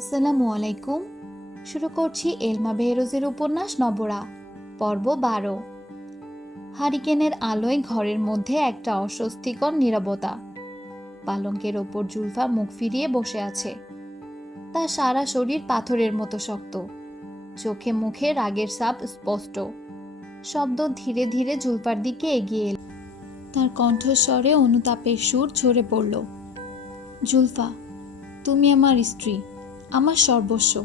আসসালামু আলাইকুম। শুরু করছি এলমা বেহরোজের উপন্যাস নবরা, পর্ব বারো। হারিকেনের আলোয় ঘরের মধ্যে একটা অস্বস্তিকর নীরবতা। পালঙ্কের ওপর জুলফা মুখ ফিরিয়ে বসে আছে। তার সারা শরীর পাথরের মতো শক্ত। চোখে মুখে রাগের সাপ স্পষ্ট। শব্দ ধীরে ধীরে জুলফার দিকে এগিয়ে এল। তার কণ্ঠস্বরে অনুতাপের সুর ঝরে পড়ল। জুলফা, তুমি আমার স্ত্রী। আমার সর্বস্ব।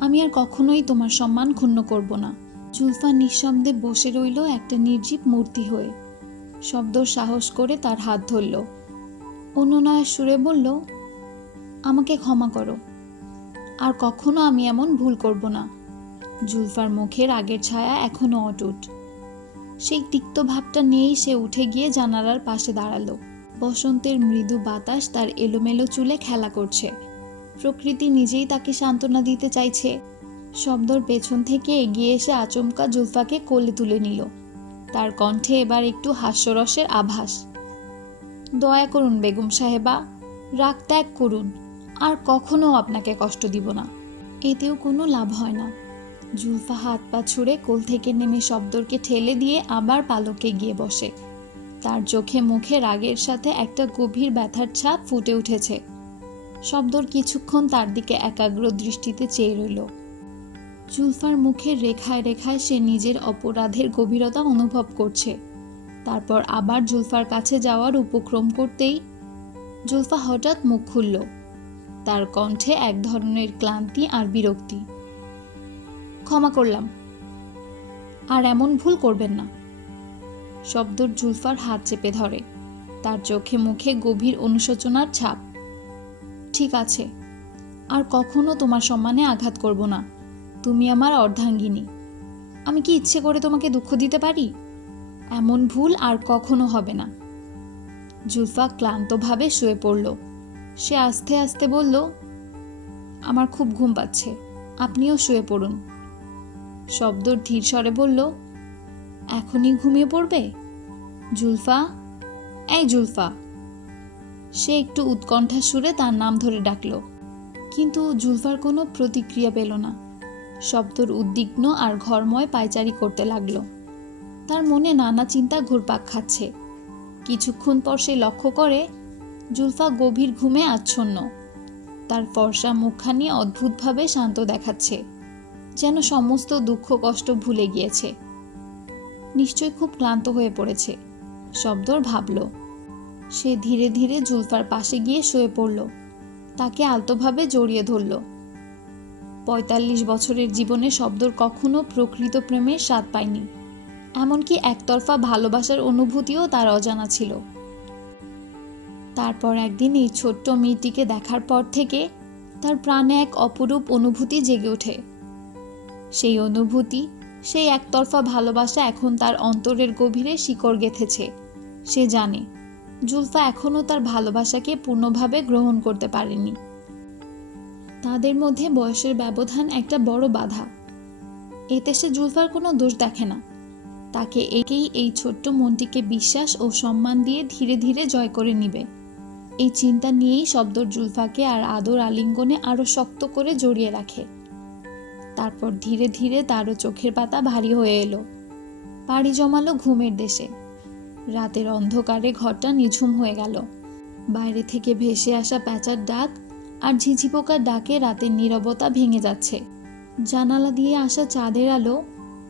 আমি আর কখনোই তোমার সম্মান ক্ষুণ্ণ করব না। জুলফা নিঃশব্দে বসে রইল একটা নির্জীব মূর্তি হয়ে। শব্দ সাহস করে তার হাত ধরল। অনুনয়ের সুরে বলল, আমাকে ক্ষমা করো। আর কখনো আমি এমন ভুল করব না। জুলফার মুখের আগের ছায়া এখনও অটুট। সেই তিক্ত ভাবটা নিয়েই সে উঠে গিয়ে জানালার পাশে দাঁড়াল। বসন্তের মৃদু বাতাস তার এলোমেলো চুলে খেলা করছে। প্রকৃতি নিজেই তাকে সান্ত্বনা দিতে চাইছে। শব্দর পেছন থেকে এগিয়ে এসে আচমকা জুলফাকে কোলে তুলে নিল। তার কণ্ঠে এবার একটু হাস্যরসের আভাস। দয়া করুন বেগম সাহেবা, রাগ ত্যাগ করুন। আর কখনো আপনাকে কষ্ট দিব না। এতেও কোনো লাভ হয় না। জুলফা হাত পা ছুঁড়ে কোল থেকে নেমে শব্দরকে ঠেলে দিয়ে আবার পালকে গিয়ে বসে। তার চোখে মুখে রাগের সাথে একটা গভীর ব্যথার ছাপ ফুটে উঠেছে। শব্দর কিছুক্ষণ তার দিকে একাগ্র দৃষ্টিতে চেয়ে রইল। জুলফার মুখের রেখায় রেখায় সে নিজের অপরাধের গভীরতা অনুভব করছে। তারপর আবার জুলফার কাছে যাওয়ার উপক্রম করতেই জুলফা হঠাৎ মুখ খুলল। তার কণ্ঠে এক ধরনের ক্লান্তি আর বিরক্তি। ক্ষমা করলাম। আর এমন ভুল করবেন না। শব্দর জুলফার হাত চেপে ধরে। তার চোখে মুখে গভীর অনুশোচনার ছাপ। ঠিক আছে। আর কখনো তোমার সম্মানে আঘাত করব না। তুমি আমার অর্ধাঙ্গিনী। আমি কি ইচ্ছে করে তোমাকে দুঃখ দিতে পারি? এমন ভুল আর কখনো হবে না। জুলফা ক্লান্তভাবে শুয়ে পড়ল। সে আস্তে আস্তে বলল, আমার খুব ঘুম পাচ্ছে। আপনিও শুয়ে পড়ুন। শব্দর ধীর স্বরে বলল, এখনই ঘুমিয়ে পড়বে? জুলফা, এই জুলফা। সে একটু উৎকণ্ঠা সুরে তার নাম ধরে ডাকল। কিন্তু জুলফার কোনো প্রতিক্রিয়া পেল না। শব্দর উদ্বিগ্ন আর ঘরময় পায়চারি করতে লাগল। তার মনে নানা চিন্তা ঘুরপাক খাচ্ছে। কিছুক্ষণ পর সে লক্ষ্য করে জুলফা গভীর ঘুমে আচ্ছন্ন। তার ফর্সা মুখখানি অদ্ভুতভাবে শান্ত দেখাচ্ছে, যেন সমস্ত দুঃখ কষ্ট ভুলে গিয়েছে। নিশ্চয় খুব ক্লান্ত হয়ে পড়েছে, শব্দর ভাবল। সে ধীরে ধীরে জুলফার পাশে গিয়ে শুয়ে পড়ল। তাকে আলতোভাবে জড়িয়ে ধরল। পঁয়তাল্লিশ বছরের জীবনে শব্দর কখনো প্রকৃত প্রেমের স্বাদ পায়নি। এমনকি একতরফা ভালোবাসার অনুভূতিও তার অজানা ছিল। তারপর একদিন এই ছোট্ট মেয়েটিকে দেখার পর থেকে তার প্রাণে এক অপরূপ অনুভূতি জেগে ওঠে। সেই অনুভূতি, সেই একতরফা ভালোবাসা এখন তার অন্তরের গভীরে শিকড় গেঁথেছে। সে জানে জুলফা এখনও তার ভালোবাসাকে পূর্ণভাবে গ্রহণ করতে পারেনি। তাদের মধ্যে বয়সের ব্যবধান একটা বড় বাধা। এতে সে জুলফার কোনো দোষ দেখে না। তাকে একেই এই ছোট্ট মনটিকে বিশ্বাস ও সম্মান দিয়ে ধীরে ধীরে জয় করে নিবে। এই চিন্তা নিয়েই শব্দর জুলফাকে আর আদর আলিঙ্গনে আরও শক্ত করে জড়িয়ে রাখে। তারপর ধীরে ধীরে তারও চোখের পাতা ভারী হয়ে এলো। পাড়ি জমালো ঘুমের দেশে। রাতের অন্ধকারে ঘরটা নিঝুম হয়ে গেল। বাইরে থেকে ভেসে আসা প্যাঁচার ডাক আর ঝিঝি পোকার ডাকে রাতের নীরবতা ভেঙে যাচ্ছে। জানালা দিয়ে আসা চাঁদের আলো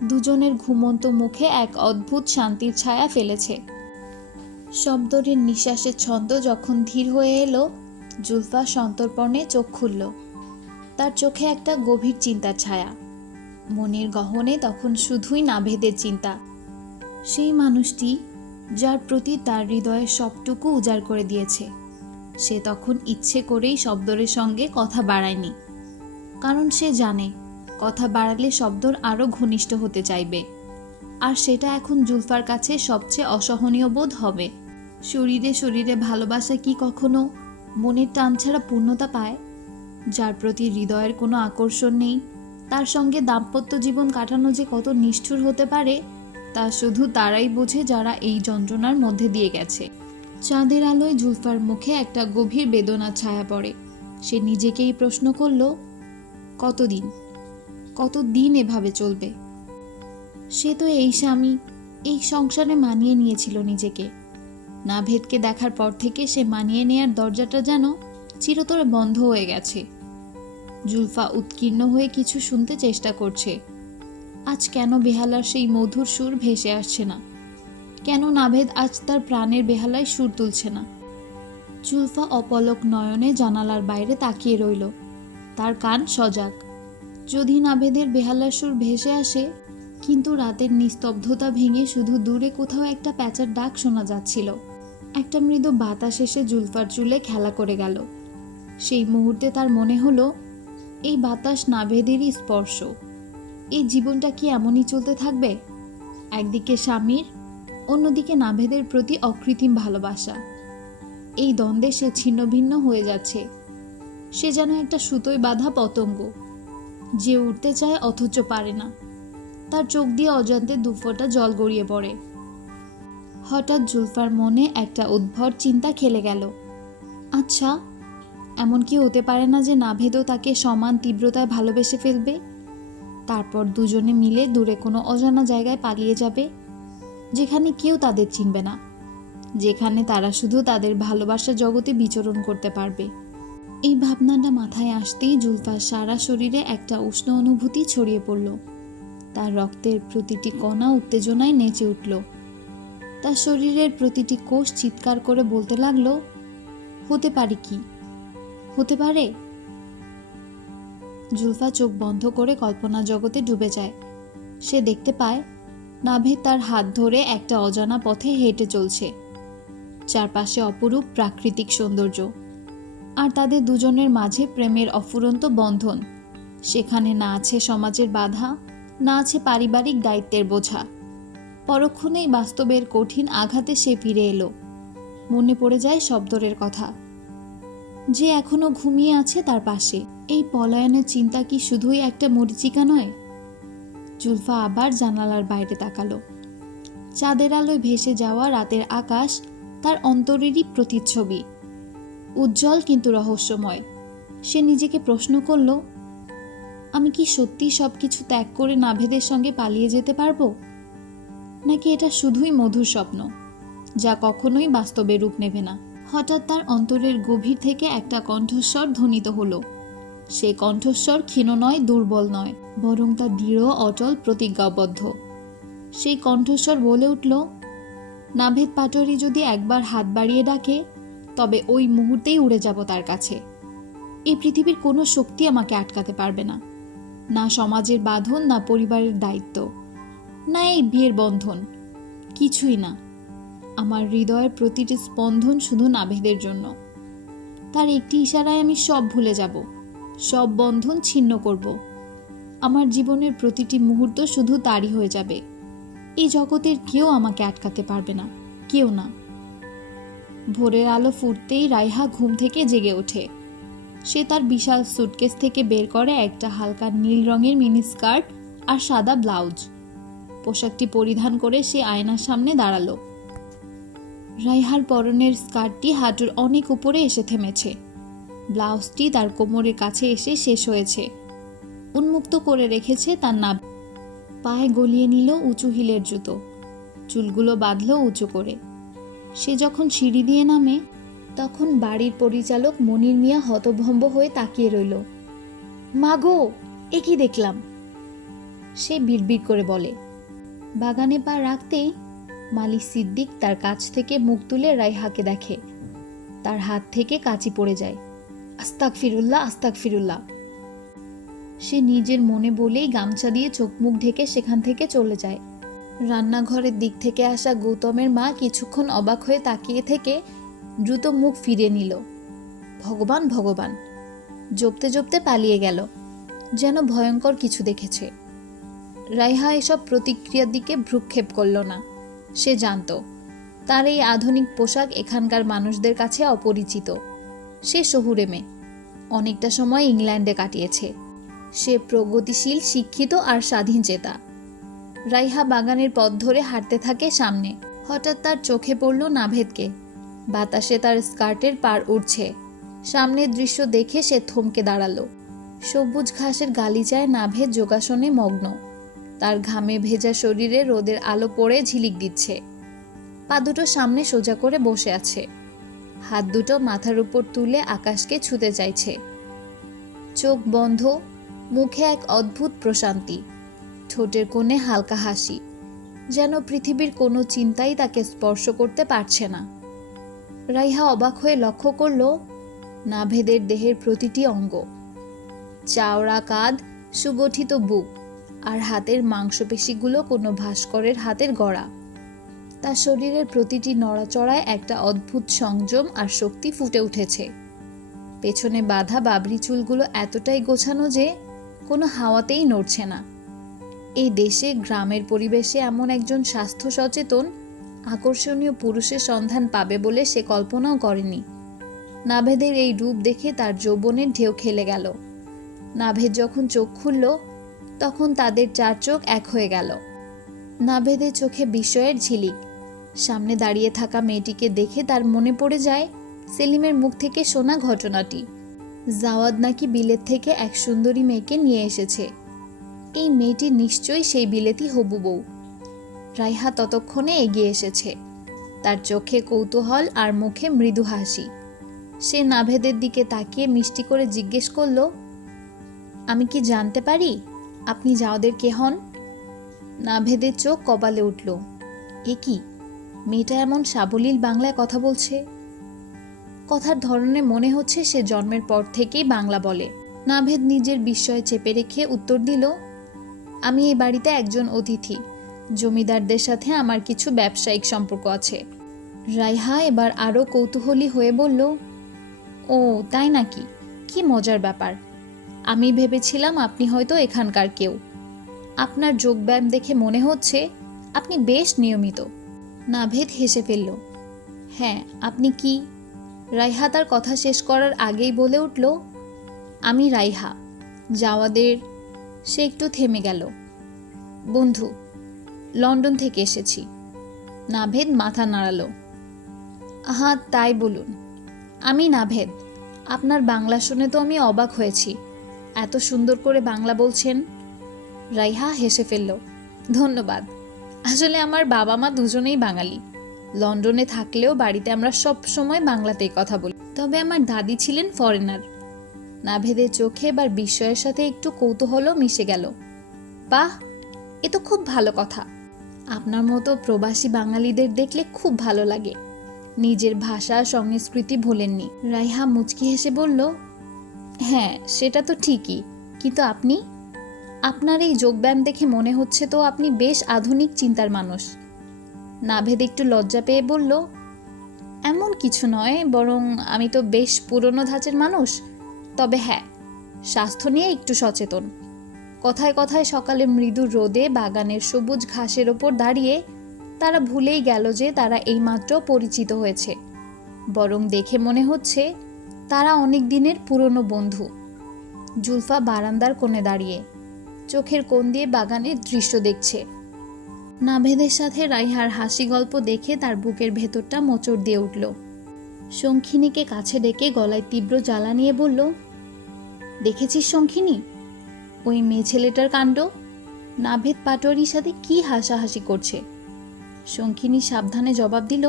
দুজনের ঘুমন্ত মুখে এক অদ্ভুত শান্তির ছায়া ফেলেছে। শব্দরের নিঃশ্বাসের ছন্দ যখন ধীর হয়ে এলো, জুলফা সন্তর্পণে চোখ খুলল। তার চোখে একটা গভীর চিন্তার ছায়া। মনের গহনে তখন শুধুই নাভেদের চিন্তা। সেই মানুষটি যার প্রতি তার হৃদয়ের সবটুকু উজাড় করে দিয়েছে। সে তখন ইচ্ছে করেই শব্দরের সঙ্গে কথা বাড়ায়নি। কারণ সে জানে, কথা বাড়ালে শব্দর আরও ঘনিষ্ঠ হতে চাইবে। আর সেটা এখন জুলফার কাছে সবচেয়ে অসহনীয় বোধ হবে। শরীরে শরীরে ভালোবাসা কি কখনো মনের টান ছাড়া পূর্ণতা পায়? যার প্রতি হৃদয়ের কোনো আকর্ষণ নেই, তার সঙ্গে দাম্পত্য জীবন কাটানো যে কত নিষ্ঠুর হতে পারে তা শুধু তারাই বোঝে যারা এই যন্ত্রণার মধ্যে দিয়ে গেছে। চাঁদের আলোয় জুলফার মুখে একটা গভীর বেদনার ছায়া পড়ে। সে নিজেকেই প্রশ্ন করল, কতদিন? কতদিন এভাবে চলবে? সে তো এই স্বামী, এই সংসারে মানিয়ে নিয়েছিল নিজেকে। নাভেদকে দেখার পর থেকে সে মানিয়ে নেয়ার দরজাটা যেন চিরতরে বন্ধ হয়ে গেছে। জুলফা উৎকীর্ণ হয়ে কিছু শুনতে চেষ্টা করছে। আজ কেন বেহালার সেই মধুর সুর ভেসে আসছে না? কেন নাভেদ আজ তার প্রাণের বেহালায় সুর তুলছে না? জুলফা অপলক নয়নে জানালার বাইরে তাকিয়ে রইল। তার কান সজাগ। যদি নাভেদের বেহালার সুর ভেসে আসে, কিন্তু রাতের নিস্তব্ধতা ভেঙে শুধু দূরে কোথাও একটা প্যাঁচার ডাক শোনা যাচ্ছিল। একটা মৃদু বাতাস এসে জুলফার চুলে খেলা করে গেল। সেই মুহূর্তে তার মনে হলো, এই বাতাস নাভেদেরই স্পর্শ। এই জীবনটা কি এমনই চলতে থাকবে? একদিকে স্বামীর, অন্যদিকে নাভেদের প্রতি অকৃত্রিম ভালোবাসা। এই দ্বন্দ্বে সে ছিন্ন ভিন্ন হয়ে যাচ্ছে। সে যেন একটা সুতোয় বাঁধা পতঙ্গ। যে উঠতে চায় অথচ পারে না। তার চোখ দিয়ে অজান্তে দুফোঁটা জল গড়িয়ে পড়ে। হঠাৎ জুলফার মনে একটা উদ্ভট চিন্তা খেলে গেল। আচ্ছা এমন কি হতে পারে না যে নাভেদও তাকে সমান তীব্রতায় ভালোবেসে ফেলবে? তারপর দুজনে মিলে দূরে কোনো অজানা জায়গায় পালিয়ে যাবে, যেখানে কেউ তাদের চিনবে না, যেখানে তারা শুধু তাদের ভালোবাসা জগতে বিচরণ করতে পারবে। এই ভাবনাটা মাথায় আসতেই জুলফার সারা শরীরে একটা উষ্ণ অনুভূতি ছড়িয়ে পড়ল। তার রক্তের প্রতিটি কণা উত্তেজনায় নেচে উঠল। তার শরীরের প্রতিটি কোষ চিৎকার করে বলতে লাগল, হতে পারে কি? হতে পারে জুলফা চোখ বন্ধ করে কল্পনা জগতে ডুবে যায়। সে দেখতে পায় নাভে তার হাত ধরে একটা অজানা পথে হেঁটে চলছে। চারপাশে অপরূপ প্রাকৃতিক সৌন্দর্য। আর তাদের দুজনের মাঝে প্রেমের অফুরন্ত বন্ধন। সেখানে না আছে সমাজের বাধা, না আছে পারিবারিক দায়িত্বের বোঝা। পরক্ষণেই বাস্তবের কঠিন আঘাতে সে ফিরে এলো। মনে পড়ে যায় শব্দরের কথা। যে এখনও ঘুমিয়ে আছে তার পাশে। এই পলায়নের চিন্তা কি শুধুই একটা মরিচিকা নয়? জুলফা আবার জানালার বাইরে তাকালো। চাঁদের আলোয় ভেসে যাওয়া রাতের আকাশ তার অন্তরেরই প্রতিচ্ছবি। উজ্জ্বল কিন্তু রহস্যময়। সে নিজেকে প্রশ্ন করল, আমি কি সত্যি সব কিছু ত্যাগ করে নাভেদের সঙ্গে পালিয়ে যেতে পারব? নাকি এটা শুধুই মধুর স্বপ্ন, যা কখনোই বাস্তবে রূপ নেবে না? হঠাৎ তার অন্তরের গভীর থেকে একটা কণ্ঠস্বর ধ্বনিত হলো। সে কণ্ঠস্বর ক্ষীণ নয়, দুর্বল নয়, বরং তা দৃঢ়, অটল, প্রতিজ্ঞাবদ্ধ। সেই কণ্ঠস্বর বলে উঠল, নাভেদ পাটোয়ারি যদি একবার হাত বাড়িয়ে ডাকে, তবে ওই মুহূর্তেই উড়ে যাব তার কাছে। এই পৃথিবীর কোনো শক্তি আমাকে আটকাতে পারবে না। না সমাজের বাঁধন, না পরিবারের দায়িত্ব। না এই বিয়ের বন্ধন। কিছুই না। আমার হৃদয়ের প্রতিটি স্পন্দন শুধু নাভেদের জন্য। তার একটি ইশারায় আমি সব ভুলে যাব, সব বন্ধন ছিন্ন করব। আমার জীবনের প্রতিটি মুহূর্ত শুধু তারই হয়ে যাবে। এই জগতের কেউ আমাকে আটকাতে পারবে না, কেউ না। ভোরের আলো ফুটতেই রাইহা ঘুম থেকে জেগে ওঠে। সে তার বিশাল সুটকেস থেকে বের করে একটা হালকা নীল রঙের মিনি স্কার্ট আর সাদা ব্লাউজ পোশাকটি পরিধান করে সে আয়নার সামনে দাঁড়াল। রাইহার পরনের স্কার্টটি হাঁটুর অনেক উপরে এসে থেমেছে। ব্লাউজটি তার কোমরের কাছে এসে শেষ হয়েছে। উন্মুক্ত করে রেখেছে তার নাভ। পায়ে গলিয়ে নিল উঁচু হিলের জুতো। চুলগুলো বাঁধল উঁচু করে। সে যখন সিঁড়ি দিয়ে নামে, তখন বাড়ির পরিচালক মনির মিয়া হতভম্ব হয়ে তাকিয়ে রইল। মাগো এ কি দেখলাম? সে বিড়বিড় করে বলে। বাগানে পা রাখতেই মালিক সিদ্দিক তার কাছ থেকে মুখ তুলে রাইহাকে দেখে। তার হাত থেকে কাঁচি পড়ে যায়। আস্তাক ফিরুল্লাহ আস্তাক ফিরুল্লাহ সে নিজের মনে বলেই গামছা দিয়ে চোখ মুখ ঢেকে সেখান থেকে চলে যায়। রান্নাঘরের দিক থেকে আসা গৌতমের মা কিছুক্ষণ অবাক হয়ে তাকিয়ে থেকে দ্রুত মুখ ফিরে নিল। ভগবান ভগবান। জপতে জপতে পালিয়ে গেল। যেন ভয়ঙ্কর কিছু দেখেছে। রাইহা এসব প্রতিক্রিয়ার দিকে ভ্রুক্ষেপ করল না। সে জানত। তার এই আধুনিক পোশাক এখানকার মানুষদের কাছে অপরিচিত। সে শহুরে মেয়ে। অনেকটা সময় ইংল্যান্ডে কাটিয়েছে। সে প্রগতিশীল, শিক্ষিত আর স্বাধীন চেতা রাইহা বাগানের পথ ধরে হাঁটতে থাকে সামনে। হঠাৎ তার চোখে পড়ল নাভেদকে। বাতাসে তার স্কার্টের পার উঠছে সামনের দৃশ্য দেখে সে থমকে দাঁড়াল। সবুজ ঘাসের গালিচায় নাভেদ যোগাসনে মগ্ন। তার ঘামে ভেজা শরীরে রোদের আলো পড়ে ঝিলিক দিচ্ছে। পা দুটো সামনে সোজা করে বসে আছে। হাত দুটো মাথার উপর তুলে আকাশকে ছুতে চাইছে। চোখ বন্ধ, মুখে এক অদ্ভুত প্রশান্তি। ঠোঁটের কোণে হালকা হাসি, যেন পৃথিবীর কোনো চিন্তাই তাকে স্পর্শ করতে পারছে না। রাইহা অবাক হয়ে লক্ষ্য করল, নাভেদের দেহের প্রতিটি অঙ্গ। চাওড়া কাঁধ, সুগঠিত বুক। আর হাতের মাংসপেশিগুলো কোনো ভাস্করের হাতের গড়া। তার শরীরের প্রতিটি নড়াচড়ায় একটা অদ্ভুত সংযম আর শক্তি ফুটে উঠেছে। পেছনে বাঁধা বাবরি চুলগুলো এতটাই গোছানো যে কোনো হাওয়াতেই নড়ছে না। এই দেশে, গ্রামের পরিবেশে এমন একজন স্বাস্থ্য সচেতন, আকর্ষণীয় পুরুষের সন্ধান পাবে বলে সে কল্পনাও করেনি। নাভেদের এই রূপ দেখে তার যৌবনের ঢেউ খেলে গেল। নাভেদ যখন চোখ খুলল তখন তাদের চার চোখ এক হয়ে গেল। নাভেদের চোখে বিস্ময়ের ঝিলিক। সামনে দাঁড়িয়ে থাকা মেয়েটিকে দেখে তার মনে পড়ে যায় সেলিমের মুখ থেকে শোনা ঘটনাটি। জাওয়াদ নাকি বিলেত থেকে এক সুন্দরী মেয়েকে নিয়ে এসেছে। এই মেয়েটি নিশ্চয়ই সেই বিলেতি হবু বউ। রাইহা ততক্ষণে এগিয়ে এসেছে। তার চোখে কৌতূহল আর মুখে মৃদু হাসি। সে নাভেদের দিকে তাকিয়ে মিষ্টি করে জিজ্ঞেস করল, আমি কি জানতে পারি? আপনি যাওদের কে হন? নাভেদের চোখ কপালে উঠল। এ কি? মেয়েটা এমন সাবলীল বাংলায় কথা বলছে? কথার ধরনে মনে হচ্ছে সে জন্মের পর থেকেই বাংলা বলে। নাভেদ নিজের বিস্ময় চেপে রেখে উত্তর দিল, আমি এই বাড়িতে একজন অতিথি। জমিদারদের সাথে আমার কিছু ব্যবসায়িক সম্পর্ক আছে। রাইহা এবার আরও কৌতূহলী হয়ে বলল, ও, তাই নাকি? কি মজার ব্যাপার। আমি ভেবেছিলাম আপনি হয়তো এখানকার কেউ। আপনার যোগব্যায়াম দেখে মনে হচ্ছে আপনি বেশ নিয়মিত। নাভেদ হেসে ফেলল হ্যাঁ আপনি কি? রাইহা তার কথা শেষ করার আগেই বলে উঠল, আমি রাইহা যাওয়াদের সে একটু থেমে গেল, বন্ধু, লন্ডন থেকে এসেছি। নাভেদ মাথা নাড়ালো হ্যাঁ তাই বলুন। আমি নাভেদ, আপনার বাংলা শুনে তো আমি অবাক হয়েছি। এত সুন্দর করে বাংলা বলছেন? রাইহা হেসে ফেলল, ধন্যবাদ। আসলে আমার বাবা মা দুজনেই বাঙালি। লন্ডনে থাকলেও বাড়িতে আমরা সব সময় বাংলাতেই কথা বলি। তবে আমার দাদি ছিলেন ফরেনার। নাভেদের চোখে এবার বিস্ময়ের সাথে একটু কৌতূহলও মিশে গেল। বাহ, এ তো খুব ভালো কথা। আপনার মতো প্রবাসী বাঙালিদের দেখলে খুব ভালো লাগে। নিজের ভাষা সংস্কৃতি ভোলেননি। রাইহা মুচকি হেসে বলল হ্যাঁ সেটা তো ঠিকই। কিন্তু আপনি? আপনার এই যোগব্যায়াম দেখে মনে হচ্ছে তো আপনি বেশ আধুনিক চিন্তার মানুষ। নাভেদ একটু লজ্জা পেয়ে বলল, এমন কিছু নয়, বরং আমি তো বেশ পুরনো ধাঁচের মানুষ। তবে হ্যাঁ স্বাস্থ্য নিয়ে একটু সচেতন। কথায় কথায় সকালে মৃদু রোদে বাগানের সবুজ ঘাসের ওপর দাঁড়িয়ে তারা ভুলেই গেল যে তারা এইমাত্র পরিচিত হয়েছে। বরং দেখে মনে হচ্ছে তারা অনেক দিনের পুরনো বন্ধু। জুলফা বারান্দার কোণে দাঁড়িয়ে চোখের কোণ দিয়ে বাগানের দৃশ্য দেখছে। নাভেদের সাথে রাইহার হাসি গল্প দেখে তার বুকের ভেতরটা মোচড় দিয়ে উঠল। শঙ্খিনীকে কাছে ডেকে গলায় তীব্র জ্বালা নিয়ে বলল, দেখেছিস শঙ্খিনী? ওই মেয়ে ছেলেটার কাণ্ড? নাভেদ পাটোয়ারির সাথে কি হাসাহাসি করছে? শঙ্খিনী সাবধানে জবাব দিল,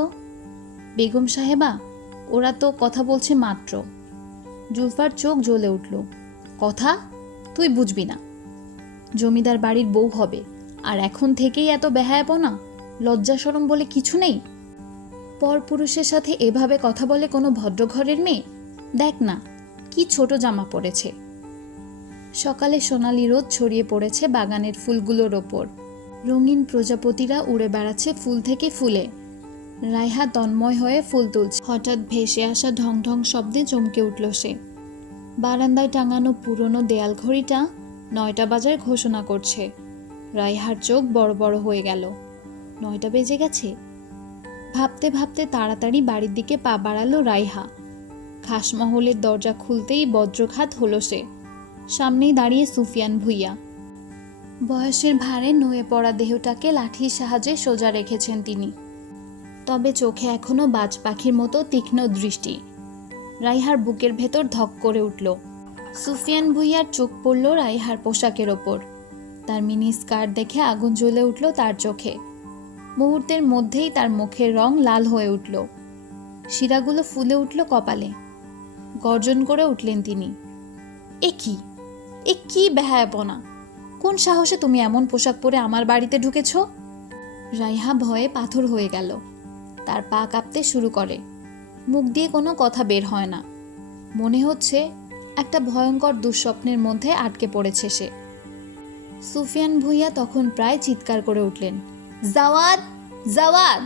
বেগম সাহেবা ওরা তো কথা বলছে মাত্র। জুলফার চোখ জ্বলে উঠল। কথা? তুই বুঝবি না। জমিদার বাড়ির বউ হবে। আর এখন থেকেই এত বেহায়াপনা? লজ্জা সরম বলে কিছু নেই? পরপুরুষের সাথে এভাবে কথা বলে কোনো ভদ্রঘরের মেয়ে? দেখ না, কি ছোট জামা পড়েছে সকালে সোনালি রোদ ছড়িয়ে পড়েছে বাগানের ফুলগুলোর ওপর। রঙিন প্রজাপতিরা উড়ে বেড়াচ্ছে ফুল থেকে ফুলে। রাইহা তন্ময় হয়ে ফুল তুলছে। হঠাৎ ভেসে আসা ঢং ঢং শব্দে চমকে উঠল সে। বারান্দায় টাঙানো পুরনো দেয়াল ঘড়িটা নয়টা বাজার ঘোষণা করছে। রাইহার চোখ বড় বড় হয়ে গেল। নয়টা বেজে গেছে। ভাবতে ভাবতে তাড়াতাড়ি বাড়ির দিকে পা বাড়ালো রাইহা। খাসমহলের দরজা খুলতেই বজ্রঘাত হলো সে। সামনেই দাঁড়িয়ে সুফিয়ান ভুইয়া। বয়সের ভারে নুয়ে পড়া দেহটাকে লাঠির সাহায্যে সোজা রেখেছেন তিনি। তবে চোখে এখনও বাজ পাখির মতো তীক্ষ্ণ দৃষ্টি। রাইহার বুকের ভেতর ধক করে উঠল। সুফিয়ান ভুইয়ার চোখ পড়ল রাইহার পোশাকের ওপর। তার মিনি স্কার্ট দেখে আগুন জ্বলে উঠল তার চোখে। মুহূর্তের মধ্যেই তার মুখের রং লাল হয়ে উঠল। শিরাগুলো ফুলে উঠল কপালে। গর্জন করে উঠলেন তিনি। এ কি? এ কি বেহায়াপনা? কোন সাহসে তুমি এমন পোশাক পরে আমার বাড়িতে ঢুকেছ? রাইহা ভয়ে পাথর হয়ে গেল। তার পা কাঁপতে শুরু করে। মুখ দিয়ে কোনো কথা বের হয় না। মনে হচ্ছে একটা ভয়ঙ্কর দুঃস্বপ্নের মধ্যে আটকে পড়েছে সে। সুফিয়ান ভুইয়া তখন প্রায় চিৎকার করে উঠলেন, জাওয়াদ! জাওয়াদ!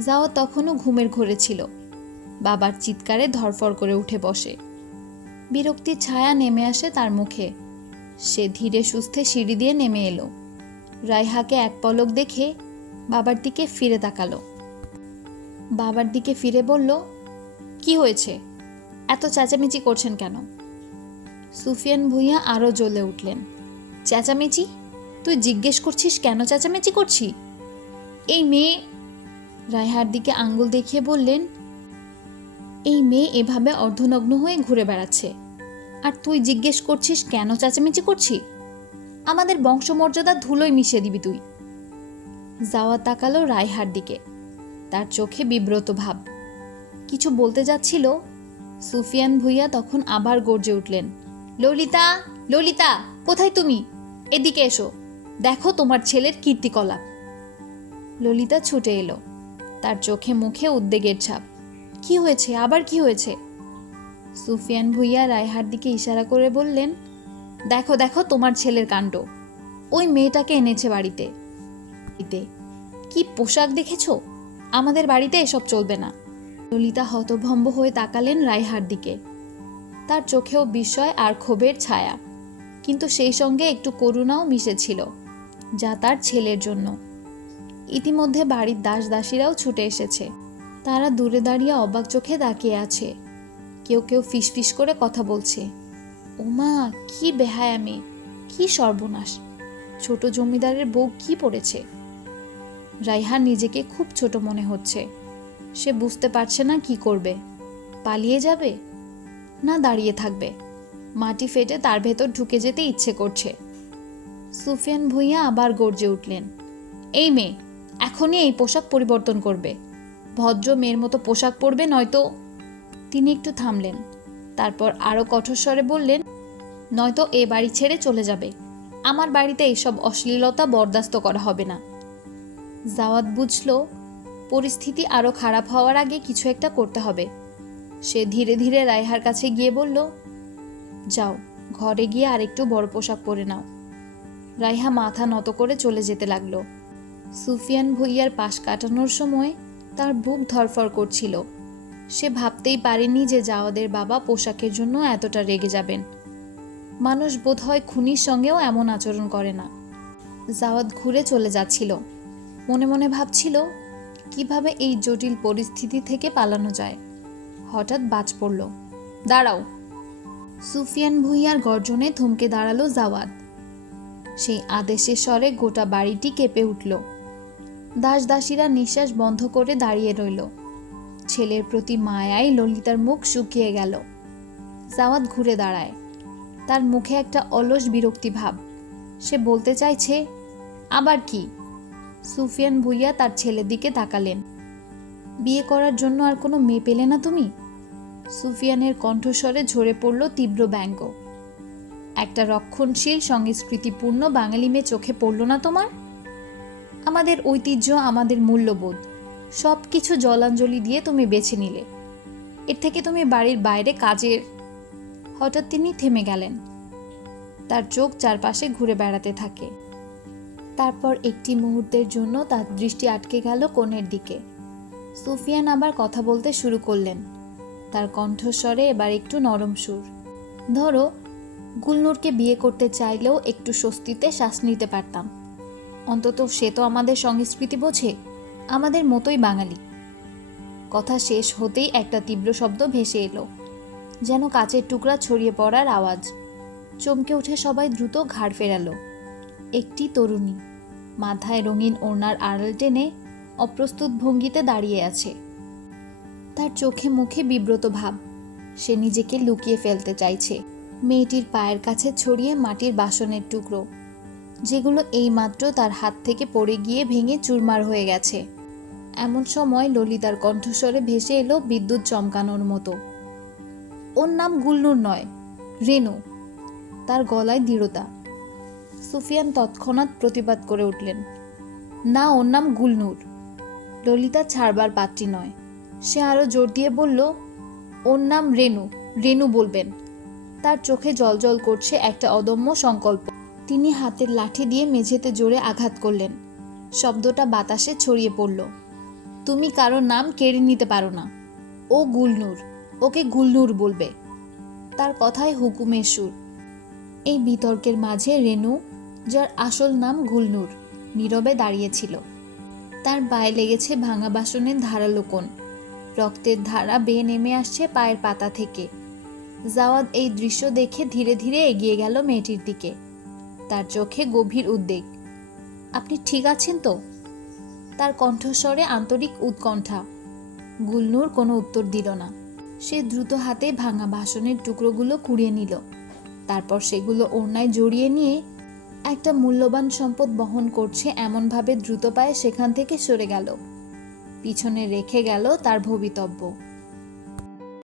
জাওয়াদ তখনও ঘুমের ঘোরে ছিল। বাবার চিৎকারে ধরফর করে উঠে বসে। বিরক্তির ছায়া নেমে আসে তার মুখে। সে ধীরে সুস্থে সিঁড়ি দিয়ে নেমে এলো। রাইহাকে এক পলক দেখে বাবার দিকে ফিরে তাকালো। বাবার দিকে ফিরে বলল, কি হয়েছে? এত চেঁচামেচি করছেন কেন? সুফিয়ান ভুইয়া আরও জ্বলে উঠলেন, চেঁচামেচি? তুই জিজ্ঞেস করছিস কেন চেঁচামেচি করছি? এই মেয়ে, রায়হার দিকে আঙ্গুল দেখিয়ে বললেন, এই মেয়ে এভাবে অর্ধনগ্ন হয়ে ঘুরে বেড়াচ্ছে। আর তুই জিজ্ঞেস করছিস কেন চেঁচামেচি করছি? আমাদের বংশমর্যাদা ধুলোয় মিশিয়ে দিবি তুই। যাওয়া তাকালো রায়হার দিকে। তার চোখে বিব্রত ভাব। কিছু বলতে যাচ্ছিল, সুফিয়ান ভুইয়া তখন আবার গর্জে উঠলেন, ললিতা ললিতা, কোথায় তুমি? এদিকে এসো, দেখো তোমার ছেলের কীর্তিকলাপ ললিতা ছুটে এলো, তার চোখে মুখে উদ্বেগের ছাপ। কি হয়েছে? আবার কি হয়েছে? সুফিয়ান ভুইয়া রায়হার দিকে ইশারা করে বললেন, দেখো দেখো তোমার ছেলের কাণ্ড। ওই মেয়েটাকে এনেছে বাড়িতে। কি পোশাক দেখেছ? আমাদের বাড়িতে এসব চলবে না। ললিতা হতভম্ব হয়ে তাকালেন রায়হার দিকে। তার চোখেও বিস্ময় আর ক্ষোভের ছায়া। কিন্তু সেই সঙ্গে একটু করুণাও মিশেছিল, যা তার ছেলের জন্য। ইতিমধ্যে বাড়ির দাস দাসীরাও ছুটে এসেছে। তারা দূরে দাঁড়িয়ে অবাক চোখে তাকিয়ে আছে। কেউ কেউ ফিসফিস করে কথা বলছে, ওমা, কি বেহায়া মেয়ে কি সর্বনাশ। ছোট জমিদারের বউ কি পড়েছে? রাইহান নিজেকে খুব ছোট মনে হচ্ছে। সে বুঝতে পারছে না কি করবে। পালিয়ে যাবে? না দাঁড়িয়ে থাকবে। মাটি ফেটে তার ভেতর ঢুকে যেতে ইচ্ছে করছে। সুফিয়ান ভুইয়া আবার গর্জে উঠলেন, এই মেয়ে, এখনই এই পোশাক পরিবর্তন করবে। ভদ্র মেয়ের মতো পোশাক পরবে নয়তো তিনি একটু থামলেন, তারপর আরও কঠোর স্বরে বললেন, নয়তো এ বাড়ি ছেড়ে চলে যাবে। আমার বাড়িতে এইসব অশ্লীলতা বরদাস্ত করা হবে না। জাওয়াত বুঝল, পরিস্থিতি আরও খারাপ হওয়ার আগে কিছু একটা করতে হবে। সে ধীরে ধীরে রায়হার কাছে গিয়ে বলল, যাও, ঘরে গিয়ে আরেকটু বড় পোশাক পরে নাও। রাইহা মাথা নত করে চলে যেতে লাগল। সুফিয়ান ভুইয়ার পাশ কাটানোর সময় তার বুক ধরফর করছিল। সে ভাবতেই পারেনি যে জাওয়াদের বাবা পোশাকের জন্য এতটা রেগে যাবেন। মানুষ বোধহয় খুনির সঙ্গেও এমন আচরণ করে না। জাওয়াদ ঘুরে চলে যাচ্ছিল। মনে মনে ভাবছিল, কীভাবে এই জটিল পরিস্থিতি থেকে পালানো যায়। হঠাৎ বাজ পড়ল, দাঁড়াও। সুফিয়ান ভুইয়ার গর্জনে থমকে দাঁড়াল জাওয়াদ সেই আদেশের স্বরে গোটা বাড়িটি কেঁপে উঠল। দাস দাসীরা নিঃশ্বাস বন্ধ করে দাঁড়িয়ে রইল। ছেলের প্রতি মায়ায় ললিতার মুখ শুকিয়ে গেল। জাওয়াদ ঘুরে দাঁড়ায়। তার মুখে একটা অলস বিরক্তি ভাব। সে বলতে চাইছে, আবার কি? সুফিয়ান ভুইয়া তার ছেলের দিকে তাকালেন। বিয়ে করার জন্য আর কোনো মেয়ে পেলে না তুমি? সুফিয়ানের কণ্ঠস্বরে ঝরে পড়ল তীব্র ব্যঙ্গ। একটা রক্ষণশীল, সংস্কৃতিপূর্ণ বাঙালি মেয়ে চোখে পড়ল না তোমার? আমাদের ঐতিহ্য আমাদের মূল্যবোধ। সব কিছু জলাঞ্জলি দিয়ে তুমি বেছে নিলে। এর থেকে তুমি বাড়ির বাইরে কাজের হঠাৎ তিনি থেমে গেলেন। তার চোখ চারপাশে ঘুরে বেড়াতে থাকে। তারপর একটি মুহূর্তের জন্য তার দৃষ্টি আটকে গেল কোণের দিকে। সুফিয়ান আবার কথা বলতে শুরু করলেন। তার কণ্ঠস্বরে এবার একটু নরম সুর। ধরো, গুলনুরকে বিয়ে করতে চাইলেও একটু স্বস্তিতে শ্বাস নিতে পারতাম। অন্তত সে তো আমাদের সংস্কৃতি বোঝে, আমাদের মতোই বাঙালি। কথা শেষ হতেই একটা তীব্র শব্দ ভেসে এলো, যেন কাচের টুকরা ছড়িয়ে পড়ার আওয়াজ। চমকে উঠে সবাই দ্রুত ঘাড় ফেরালো। একটি তরুণী। মাথায় রঙিন ওড়নার আড়াল টেনে অপ্রস্তুত ভঙ্গিতে দাঁড়িয়ে আছে। তার চোখে মুখে বিব্রত ভাব। সে নিজেকে লুকিয়ে ফেলতে চাইছে। মেয়েটির পায়ের কাছে ছড়িয়ে মাটির বাসনের টুকরো, যেগুলো এইমাত্র তার হাত থেকে পড়ে গিয়ে ভেঙে চুরমার হয়ে গেছে। এমন সময় ললিতার কণ্ঠস্বরে ভেসে এলো বিদ্যুৎ চমকানোর মতো। ওর নাম গুলনুর নয় রেনু তার গলায় দৃঢ়তা। সুফিয়ান তৎক্ষণাৎ প্রতিবাদ করে উঠলেন। না, ওর নাম গুলনুর। ললিতা ছাড়বার পাত্রী নয়। সে আরও জোর দিয়ে বলল, ওর নাম রেনু রেনু বলবেন। তার চোখে জলজল করছে একটা অদম্য সংকল্প। তিনি হাতের লাঠি দিয়ে মেঝেতে জোরে আঘাত করলেন। শব্দটা বাতাসে ছড়িয়ে পড়ল। তুমি কারও নাম কেড়ে নিতে পারো না। ও গুলনুর, ওকে গুলনুর বলবে। তার কথায় হুকুমের সুর। এই বিতর্কের মাঝে রেনু, যার আসল নাম গুলনুর, নীরবে দাঁড়িয়েছিল। তার পায়ে লেগেছে ভাঙা বাসনের ধারালো রক্তের ধারা বেয়ে নেমে আসছে পায়ের পাতা থেকে। জাওয়াদ এই দৃশ্য দেখে ধীরে ধীরে এগিয়ে গেল মেয়েটির দিকে। তার চোখে গভীর উদ্বেগ। আপনি ঠিক আছেন তো? তার কণ্ঠস্বরে আন্তরিক উৎকণ্ঠা। গুলনুর কোনো উত্তর দিল না। সে দ্রুত হাতে ভাঙা বাসনের টুকরোগুলো কুড়িয়ে নিল। তারপর সেগুলো ওড়নায় জড়িয়ে নিয়ে একটা মূল্যবান সম্পদ বহন করছে এমনভাবে দ্রুত পায়ে সেখান থেকে সরে গেল। পিছনে রেখে গেল তার ভবিতব্য।